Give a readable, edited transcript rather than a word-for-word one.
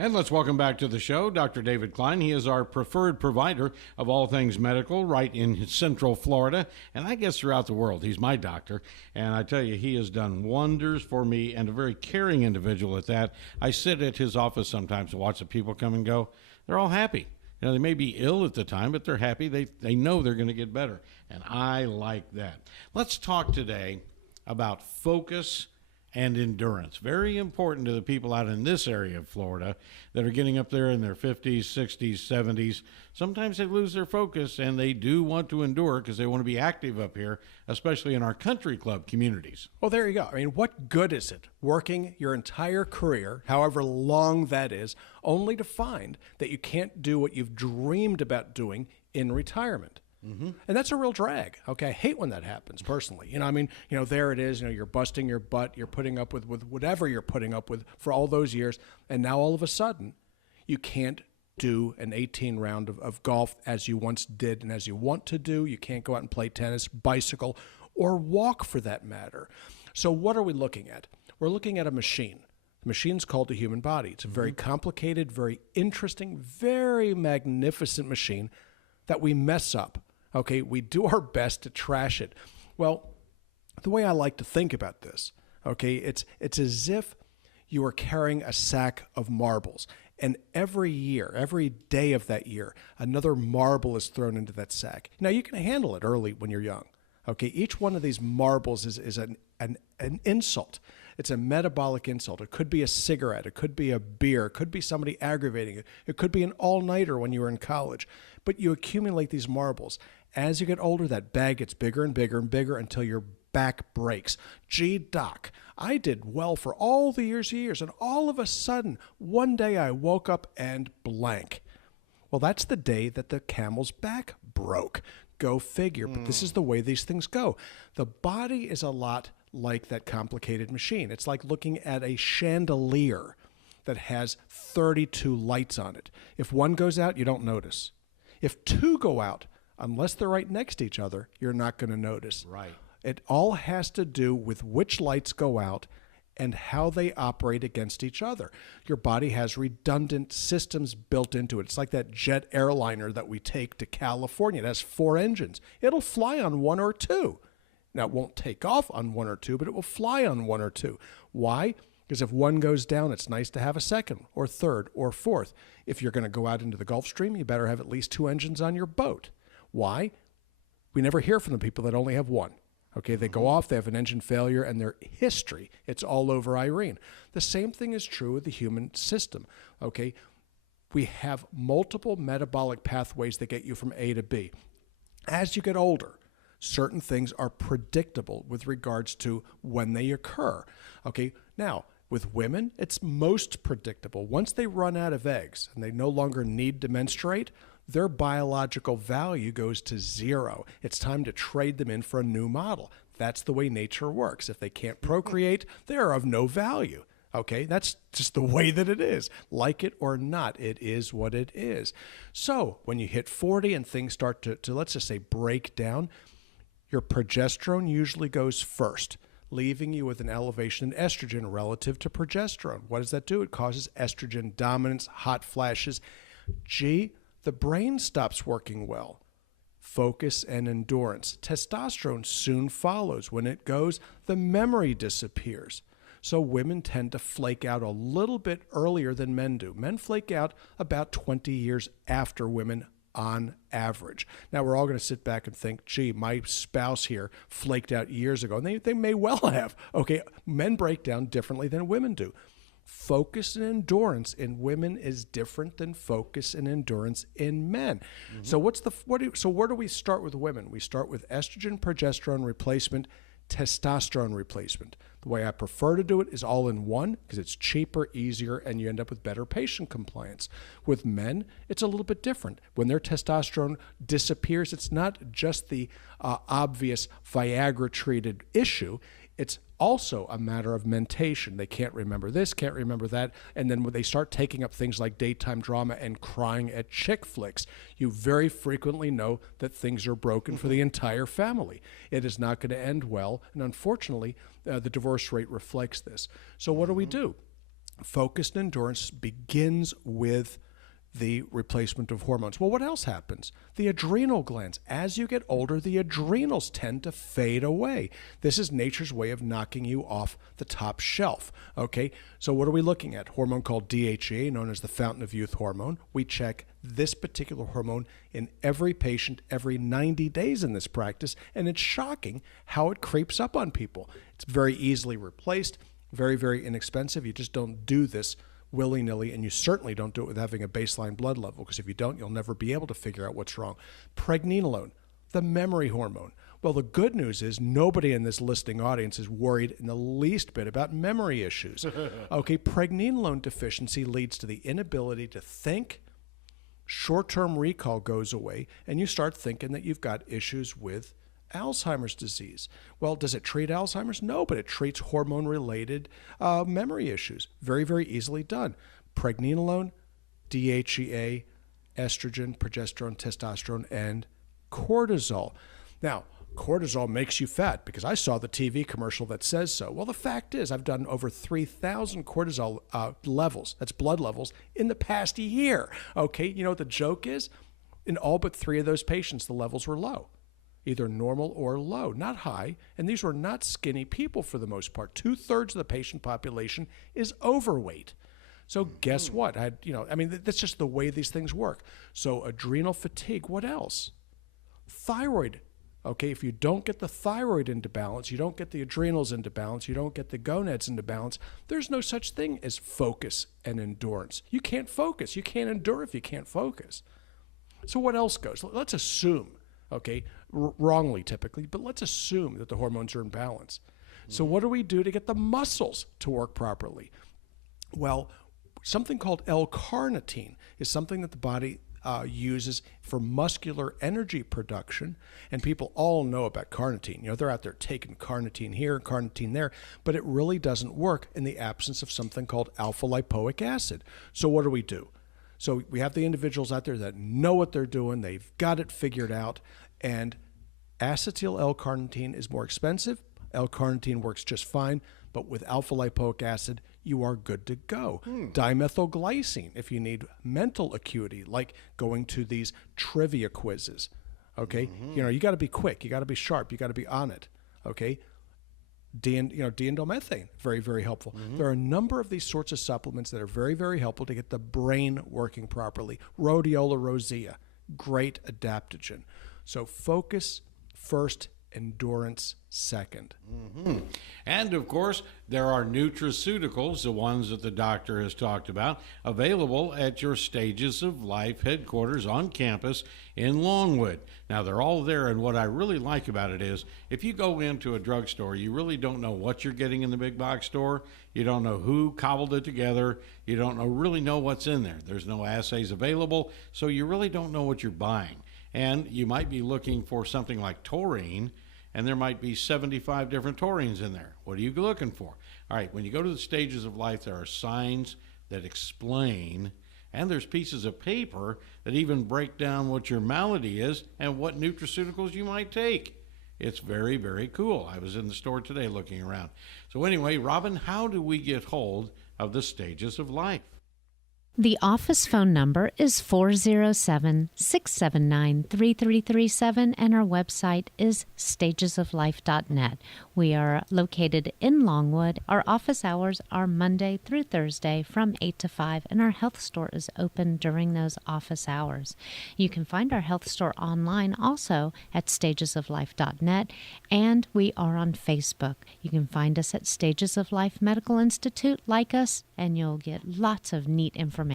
And let's welcome back to the show Dr. David Klein. He is our preferred provider of all things medical right in Central Florida, and I guess throughout the world. He's my doctor, and I tell you, he has done wonders for me, and a very caring individual at that. I sit at his office sometimes and watch the people come and go. They're all happy. You know, they may be ill at the time, but they're happy. They know they're going to get better, and I like that. Let's talk today about focus and endurance. Very important to the people out in this area of Florida that are getting up there in their 50s, 60s, 70s. Sometimes they lose their focus, and they do want to endure because they want to be active up here, especially in our country club communities. Well, there you go. I mean, what good is it working your entire career, however long that is, only to find that you can't do what you've dreamed about doing in retirement? Mm-hmm. And that's a real drag. Okay. I hate when that happens personally. There it is, you're busting your butt, you're putting up with whatever you're putting up with for all those years. And now all of a sudden you can't do an 18 round of golf as you once did and as you want to do. You can't go out and play tennis, bicycle, or walk for that matter. So what are we looking at? We're looking at a machine. The machine's called the human body. It's a very complicated, very interesting, very magnificent machine that we mess up. Okay, we do our best to trash it. Well, the way I like to think about this, okay, it's as if you are carrying a sack of marbles, and every year, every day of that year, another marble is thrown into that sack. Now, you can handle it early when you're young. Okay, each one of these marbles is an insult. It's a metabolic insult. It could be a cigarette. It could be a beer. It could be somebody aggravating you. It could be an all-nighter when you were in college. But you accumulate these marbles. As you get older, that bag gets bigger and bigger and bigger until your back breaks. Gee, doc, I did well for all the years, and all of a sudden, one day I woke up and blank. Well, that's the day that the camel's back broke. Go figure. But this is the way these things go. The body is a lot like that complicated machine. It's like looking at a chandelier that has 32 lights on it. If one goes out, you don't notice. If two go out, unless they're right next to each other, you're not going to notice. Right. It all has to do with which lights go out and how they operate against each other. Your body has redundant systems built into it. It's like that jet airliner that we take to California. It has 4 engines. It'll fly on 1 or 2. Now, it won't take off on 1 or 2, but it will fly on 1 or 2. Why? Because if one goes down, it's nice to have a second or third or fourth. If you're going to go out into the Gulf Stream, you better have at least 2 engines on your boat. Why? We never hear from the people that only have 1. Okay, they go off, they have an engine failure, and their history, it's all over Irene. The same thing is true with the human system. Okay, we have multiple metabolic pathways that get you from A to B. As you get older, certain things are predictable with regards to when they occur. Okay, now, with women, it's most predictable. Once they run out of eggs and they no longer need to menstruate, their biological value goes to 0. It's time to trade them in for a new model. That's the way nature works. If they can't procreate, they're of no value. Okay, that's just the way that it is. Like it or not, it is what it is. So when you hit 40 and things start to let's just say, break down, your progesterone usually goes first, leaving you with an elevation in estrogen relative to progesterone. What does that do? It causes estrogen dominance, hot flashes. Gee, the brain stops working well. Focus and endurance. Testosterone soon follows. When it goes, the memory disappears. So women tend to flake out a little bit earlier than men do. Men flake out about 20 years after women on average. Now, we're all going to sit back and think, gee, my spouse here flaked out years ago. And they may well have. Okay, men break down differently than women do. Focus and endurance in women is different than focus and endurance in men. Mm-hmm. So where do we start with women? We start with estrogen, progesterone replacement, testosterone replacement. The way I prefer to do it is all in one because it's cheaper, easier, and you end up with better patient compliance. With men, it's a little bit different. When their testosterone disappears, it's not just the obvious Viagra-treated issue. It's also a matter of mentation. They can't remember this, can't remember that. And then when they start taking up things like daytime drama and crying at chick flicks, you very frequently know that things are broken for the entire family. It is not going to end well. And unfortunately, the divorce rate reflects this. So what do we do? Focused endurance begins with the replacement of hormones. Well, what else happens? The adrenal glands. As you get older, the adrenals tend to fade away. This is nature's way of knocking you off the top shelf. Okay, so what are we looking at? Hormone called DHEA, known as the fountain of youth hormone. We check this particular hormone in every patient every 90 days in this practice, and it's shocking how it creeps up on people. It's very easily replaced, very, very inexpensive. You just don't do this willy-nilly, and you certainly don't do it with having a baseline blood level, because if you don't, you'll never be able to figure out what's wrong. Pregnenolone, the memory hormone. Well, the good news is nobody in this listening audience is worried in the least bit about memory issues. Okay, pregnenolone deficiency leads to the inability to think. Short-term recall goes away, and you start thinking that you've got issues with Alzheimer's disease. Well, does it treat Alzheimer's? No, but it treats hormone-related memory issues. Very, very easily done. Pregnenolone, DHEA, estrogen, progesterone, testosterone, and cortisol. Now, cortisol makes you fat because I saw the TV commercial that says so. Well, the fact is I've done over 3,000 cortisol levels, that's blood levels, in the past year. Okay, you know what the joke is? In all but 3 of those patients, the levels were low. Either normal or low, not high. And these were not skinny people for the most part. 2/3 of the patient population is overweight. So guess what? That's just the way these things work. So adrenal fatigue, what else? Thyroid. Okay, if you don't get the thyroid into balance, you don't get the adrenals into balance, you don't get the gonads into balance, there's no such thing as focus and endurance. You can't focus. You can't endure if you can't focus. So what else goes? Let's assume, okay, wrongly typically, but let's assume that the hormones are in balance. So what do we do to get the muscles to work properly? Well, something called L-carnitine is something that the body uses for muscular energy production, and people all know about carnitine. You know, they're out there taking carnitine here and carnitine there, but it really doesn't work in the absence of something called alpha-lipoic acid. So what do? So we have the individuals out there that know what they're doing, they've got it figured out, and acetyl L-carnitine is more expensive. L-carnitine works just fine, but with alpha-lipoic acid, you are good to go. Dimethylglycine, if you need mental acuity, like going to these trivia quizzes, okay? You know, you got to be quick, you got to be sharp, you got to be on it, okay? Diendomethane, very, very helpful. There are a number of these sorts of supplements that are very, very helpful to get the brain working properly. Rhodiola rosea, great adaptogen. So focus first, endurance second. And of course, there are nutraceuticals, the ones that the doctor has talked about, available at your Stages of Life headquarters on campus in Longwood. Now, they're all there, and what I really like about it is if you go into a drugstore, you really don't know what you're getting in the big box store. You don't know who cobbled it together. You don't really know what's in there. There's no assays available, so you really don't know what you're buying. And you might be looking for something like taurine, and there might be 75 different taurines in there. What are you looking for? All right, when you go to the Stages of Life, there are signs that explain, and there's pieces of paper that even break down what your malady is and what nutraceuticals you might take. It's very, very cool. I was in the store today looking around. So anyway, Robin, how do we get hold of the Stages of Life? The office phone number is 407-679-3337, and our website is stagesoflife.net. We are located in Longwood. Our office hours are Monday through Thursday from 8 to 5, and our health store is open during those office hours. You can find our health store online also at stagesoflife.net, and we are on Facebook. You can find us at Stages of Life Medical Institute. Like us, and you'll get lots of neat information.